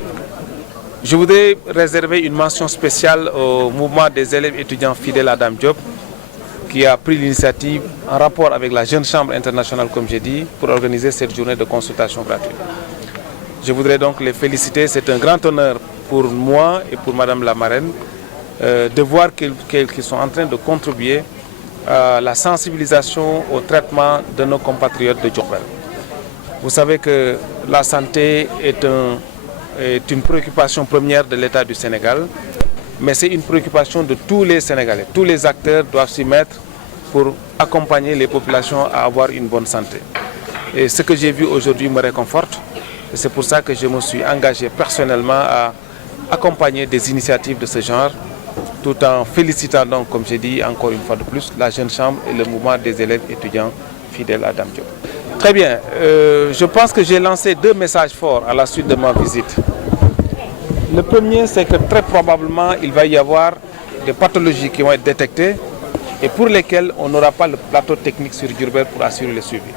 Je voudrais réserver une mention spéciale au mouvement des élèves étudiants fidèles à Dame Diop, qui a pris l'initiative en rapport avec la Jeune Chambre internationale, comme j'ai dit, pour organiser cette journée de consultation gratuite. Je voudrais donc les féliciter. C'est un grand honneur pour moi et pour Madame la marraine de voir qu'ils sont en train de contribuer à la sensibilisation au traitement de nos compatriotes de Diourbel. Vous savez que la santé est une préoccupation première de l'État du Sénégal, mais c'est une préoccupation de tous les Sénégalais. Tous les acteurs doivent s'y mettre pour accompagner les populations à avoir une bonne santé. Et ce que j'ai vu aujourd'hui me réconforte. Et c'est pour ça que je me suis engagé personnellement à accompagner des initiatives de ce genre, tout en félicitant donc, comme j'ai dit encore une fois de plus, la Jeune Chambre et le mouvement des élèves étudiants fidèles à Dame Diop. Très bien, je pense que j'ai lancé 2 messages forts à la suite de ma visite. Le premier, c'est que très probablement, il va y avoir des pathologies qui vont être détectées et pour lesquelles on n'aura pas le plateau technique sur Diourbel pour assurer le suivi.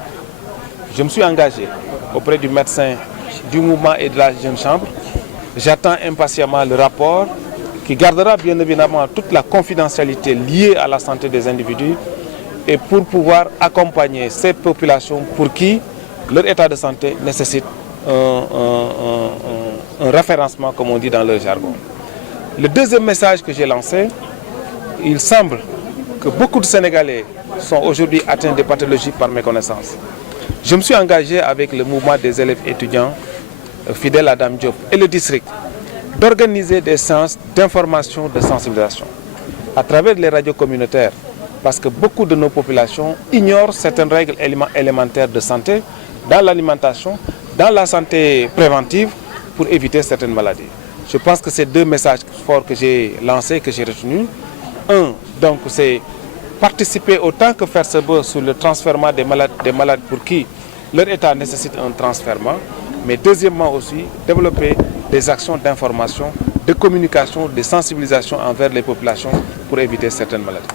Je me suis engagé auprès du médecin du mouvement et de la Jeune Chambre. J'attends impatiemment le rapport qui gardera bien évidemment toute la confidentialité liée à la santé des individus et pour pouvoir accompagner ces populations pour qui leur état de santé nécessite un référencement, comme on dit dans le jargon. Le deuxième message que j'ai lancé, il semble que beaucoup de Sénégalais sont aujourd'hui atteints de pathologies par méconnaissance. Je me suis engagé avec le mouvement des élèves étudiants fidèles à Dame Diop et le district d'organiser des séances d'information, de sensibilisation à travers les radios communautaires parce que beaucoup de nos populations ignorent certaines règles élémentaires de santé dans l'alimentation, dans la santé préventive pour éviter certaines maladies. Je pense que ces 2 messages forts que j'ai lancés, que j'ai retenus, un, donc c'est participer autant que faire se peut sur le transfert des malades pour qui leur état nécessite un transfert, mais deuxièmement aussi développer des actions d'information, de communication, de sensibilisation envers les populations pour éviter certaines maladies.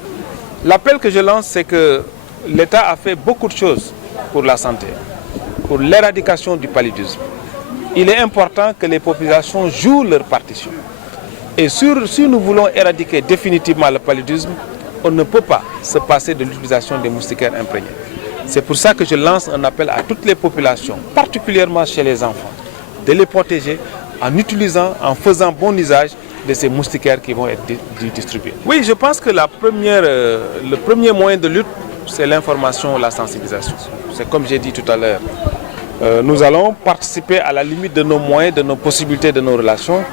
L'appel que je lance, c'est que l'État a fait beaucoup de choses pour la santé, pour l'éradication du paludisme. Il est important que les populations jouent leur partition. Et si nous voulons éradiquer définitivement le paludisme, on ne peut pas se passer de l'utilisation des moustiquaires imprégnés. C'est pour ça que je lance un appel à toutes les populations, particulièrement chez les enfants, de les protéger en faisant bon usage de ces moustiquaires qui vont être distribués. Oui, je pense que le premier moyen de lutte, c'est l'information, la sensibilisation. C'est comme j'ai dit tout à l'heure. Nous allons participer à la limite de nos moyens, de nos possibilités, de nos relations,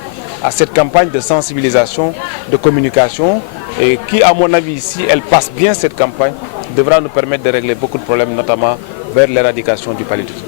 à cette campagne de sensibilisation, de communication, et qui, à mon avis, si elle passe bien cette campagne, devra nous permettre de régler beaucoup de problèmes, notamment vers l'éradication du paludisme.